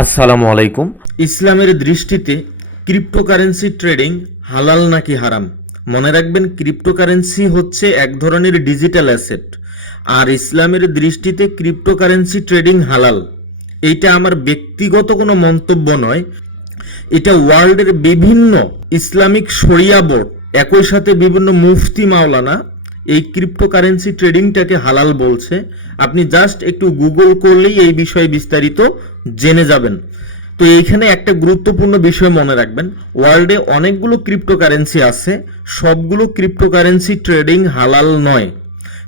আসসালামু আলাইকুম। ইসলামের দৃষ্টিতে ক্রিপ্টোকারেন্সি ট্রেডিং হালাল নাকি হারাম? মনে রাখবেন, ক্রিপ্টোকারেন্সি হচ্ছে এক ধরনের ডিজিটাল অ্যাসেট। আর ইসলামের দৃষ্টিতে ক্রিপ্টোকারেন্সি ট্রেডিং হালাল। এটা আমার ব্যক্তিগত কোনো মন্তব্য নয়। এটা ওয়ার্ল্ডের বিভিন্ন ইসলামিক শরিয়া বোর্ড, একই সাথে বিভিন্ন মুফতি মাওলানা, এই ক্রিপ্টোকারেন্সি ট্রেডিংটাকে হালাল বলছে। আপনি জাস্ট একটু গুগল করলেই এই বিষয়ে বিস্তারিত জেনে যাবেন। তো এইখানে একটা গুরুত্বপূর্ণ বিষয় মনে রাখবেন। ওয়ার্ল্ডে অনেকগুলো ক্রিপ্টোকারেন্সি আছে। সবগুলো ক্রিপ্টোকারেন্সি ট্রেডিং হালাল নয়।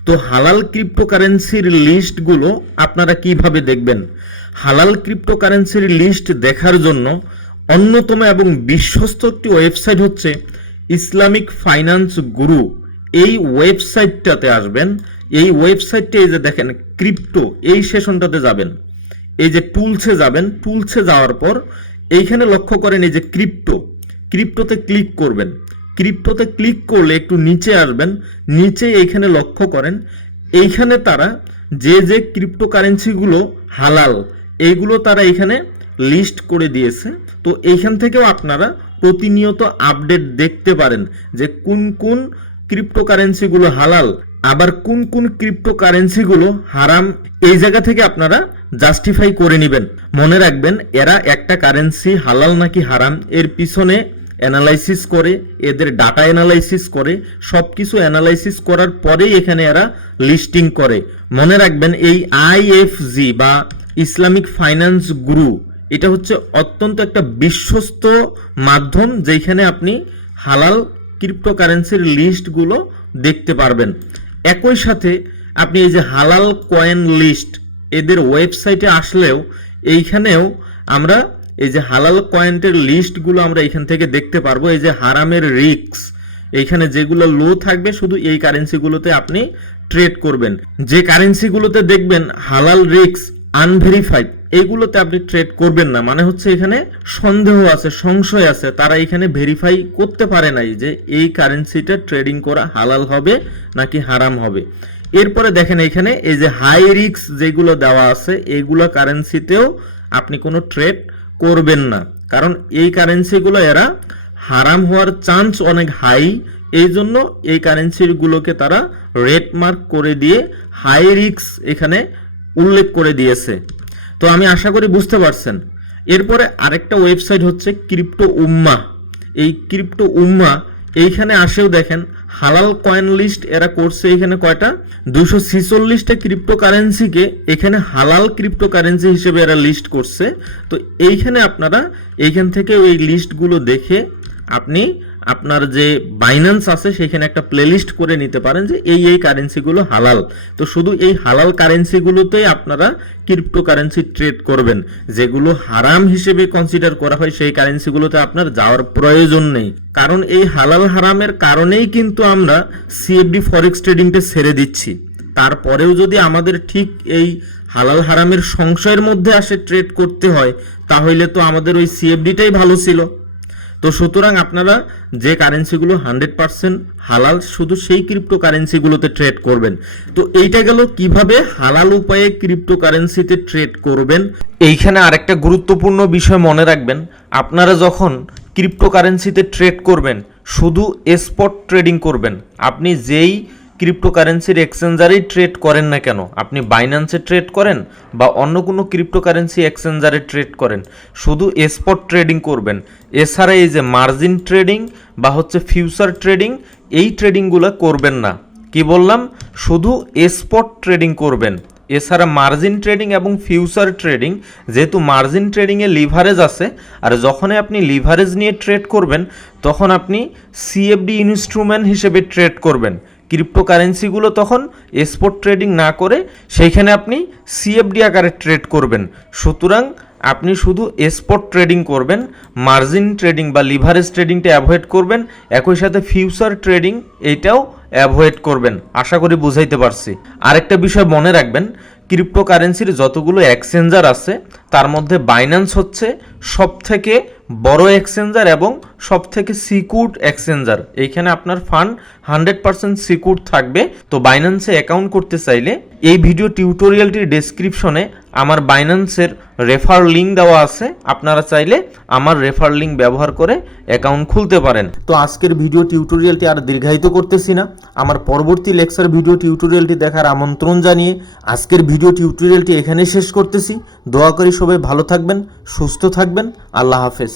তো হালাল ক্রিপ্টোকারেন্সির লিস্টগুলো আপনারা কীভাবে দেখবেন? হালাল ক্রিপ্টোকারেন্সির লিস্ট দেখার জন্য অন্যতম এবং বিশ্বস্ত একটি ওয়েবসাইট হচ্ছে ইসলামিক ফাইন্যান্স গুরু। এই ওয়েবসাইটটাতে আসবেন। এই ওয়েবসাইটটা এই যে দেখেন, ক্রিপ্টো, এই সেশনটাতে যাবেন। এই যে টুলসে যাবেন টুলসে যাওয়ার পর এইখানে লক্ষ্য করেন এই যে ক্রিপ্টো। ক্রিপ্টোতে ক্লিক করবেন। ক্রিপ্টোতে ক্লিক করলে একটু নিচে আসবেন নিচে এইখানে লক্ষ্য করেন, এইখানে তারা যে যে ক্রিপ্টোকারেন্সিগুলো হালাল, এইগুলো তারা এখানে লিস্ট করে দিয়েছে। তো এইখান থেকেও আপনারা প্রতিনিয়ত আপডেট দেখতে পারেন যে কোন কোন ক্রিপ্টোকারেন্সিগুলো হালাল আবার কোন কোন ক্রিপ্টোকারেন্সিগুলো হারাম এই জায়গা থেকে আপনারা জাস্টিফাই করে নেবেন। মনে রাখবেন, এরা একটা কারেন্সি হালাল নাকি হারাম, এর পিছনে অ্যানালাইসিস করে, এদের ডাটা অ্যানালাইসিস করে সব কিছু অ্যানালাইসিস করার পরেই এখানে এরা লিস্টিং করে। মনে রাখবেন, এই আইএফজি বা ইসলামিক ফাইন্যান্স গুরু এটা হচ্ছে অত্যন্ত একটা বিশ্বস্ত মাধ্যম যেখানে আপনি হালাল ক্রিপ্টোকারেন্সির লিস্টগুলো দেখতে পারবেন। একই সাথে আপনি এই যে হালাল কয়েন লিস্ট এদের ওয়েবসাইটে আসলেও এইখানেও আমরা এই যে হালাল কয়েন্টের লিস্টগুলো আমরা এখান থেকে দেখতে পারব। এই যে হারামের রিক্স এইখানে যেগুলো লো থাকবে শুধু এই কারেন্সিগুলোতে আপনি ট্রেড করবেন। যে কারেন্সিগুলোতে দেখবেন হালাল রিক্স আনভেরিফাইড এইগুলোতে আপনি ট্রেড করবেন না। মানে হচ্ছে এখানে সন্দেহ আছে, সংশয় আছে। তারা এখানে ভেরিফাই করতে পারে নাই যে এই কারেন্সিটা ট্রেডিং করা হালাল হবে নাকি হারাম হবে। এরপরে দেখেন এখানে এই যে হাই রিক্স যেগুলো দেওয়া আছে এইগুলো কারেন্সিতেও আপনি কোনো ট্রেড করবেন না। কারণ এই কারেন্সিগুলো এরা হারাম হওয়ার চান্স অনেক হাই এই জন্য এই কারেন্সিগুলোকে তারা রেড মার্ক করে দিয়ে হাই রিক্স এখানে উল্লেখ করে দিয়েছে। তো আমি আশা করি বুঝতে পারছেন। এরপরে আরেকটা ওয়েবসাইট হচ্ছে ক্রিপ্টো উম্মা। এই ক্রিপ্টো উম্মা, এইখানে আসেও দেখেন, হালাল কয়েন লিস্ট এরা করছে এখানে কয়টা? দুশো ছিচল্লিশটা ক্রিপ্টো কারেন্সিকে এখানে হালাল ক্রিপ্টো কারেন্সি হিসেবে এরা লিস্ট করছে। তো এইখানে আপনারা এইখান থেকে ওই লিস্টগুলো দেখে আপনি আপনার যে বাইন্যান্স আছে, সেখানে একটা প্লেলিস্ট করে নিতে পারেন যে এই এই কারেন্সিগুলো হালাল। তো শুধু এই হালাল কারেন্সিগুলোতেই আপনারা ক্রিপ্টো কারেন্সি ট্রেড করবেন। যেগুলো হারাম হিসেবে কনসিডার করা হয়, সেই কারেন্সিগুলোতে আপনার যাওয়ার প্রয়োজন নেই। কারণ এই হালাল হারামের কারণেই কিন্তু আমরা সিএফডি ফরেক্স ট্রেডিংটা ছেড়ে দিচ্ছি। তারপরেও যদি আমাদের ঠিক এই হালাল হারামের সংশয়ের মধ্যে আসে ট্রেড করতে হয়, তাহলে তো আমাদের ওই সিএফডিটাই ভালো ছিল। তো সুতরাং আপনারা যে কারেন্সিগুলো হান্ড্রেড পার্সেন্ট হালাল, শুধু সেই ক্রিপ্টো কারেন্সিগুলোতে ট্রেড করবেন। তো এইটা গেল কীভাবে হালাল উপায়ে ক্রিপ্টো কারেন্সিতে ট্রেড করবেন? এইখানে আরেকটা গুরুত্বপূর্ণ বিষয় মনে রাখবেন, আপনারা যখন ক্রিপ্টো কারেন্সিতে ট্রেড করবেন, শুধু স্পট ট্রেডিং করবেন, আপনি যেই ক্রিপ্টোকারেন্সির এক্সচেঞ্জারেই ট্রেড করেন না কেন? আপনি বাইন্যান্সে ট্রেড করেন বা অন্য কোনো ক্রিপ্টোকারেন্সি এক্সচেঞ্জারে ট্রেড করেন। শুধু স্পট ট্রেডিং করবেন। এছাড়া এই যে মার্জিন ট্রেডিং বা হচ্ছে ফিউচার ট্রেডিং এই ট্রেডিংগুলো করবেন না। কি বললাম? শুধু স্পট ট্রেডিং করবেন। এছাড়া মার্জিন ট্রেডিং এবং ফিউচার ট্রেডিং যেহেতু মার্জিন ট্রেডিংয়ে লিভারেজ আছে, আর যখনই আপনি লিভারেজ নিয়ে ট্রেড করবেন, তখন আপনি সিএফডি ইনস্ট্রুমেন্ট হিসেবে ট্রেড করবেন। ক্রিপ্টোকারেন্সিগুলো তখন স্পট ট্রেডিং না করে সেইখানে আপনি সিএফডি আকারে ট্রেড করবেন। সুতরাং আপনি শুধু স্পট ট্রেডিং করবেন মার্জিন ট্রেডিং বা লিভারেজ ট্রেডিংটা অ্যাভয়েড করবেন, একই সাথে ফিউচার ট্রেডিং এইটাও অ্যাভয়েড করবেন। আশা করি বুঝাইতে পারছি। আরেকটা বিষয় মনে রাখবেন ক্রিপ্টোকারেন্সির যতগুলো এক্সচেঞ্জার আছে, তার মধ্যে বাইন্যান্স হচ্ছে সব থেকে বড় এক্সচেঞ্জার এবং সব থেকে সিকিউর এক্সচেঞ্জার এইখানে আপনার ফান্ড হান্ড্রেড পার্সেন্ট সিকিউর থাকবে। তো বাইন্যান্সে অ্যাকাউন্ট করতে চাইলে এই ভিডিও টিউটোরিয়ালটির ডেসক্রিপশনে আমার বাইন্যান্সের রেফার লিঙ্ক দেওয়া আছে। আপনারা চাইলে আমার রেফার লিঙ্ক ব্যবহার করে অ্যাকাউন্ট খুলতে পারেন। তো আজকের ভিডিও টিউটোরিয়ালটি আর দীর্ঘায়িত করতেছি না। আমার পরবর্তী লেকচার ভিডিও টিউটোরিয়ালটি দেখার আমন্ত্রণ জানিয়ে আজকের ভিডিও টিউটোরিয়ালটি এখানে শেষ করতেছি। দোয়া করি সবাই ভালো থাকবেন, সুস্থ থাকবেন। আল্লাহ হাফেজ।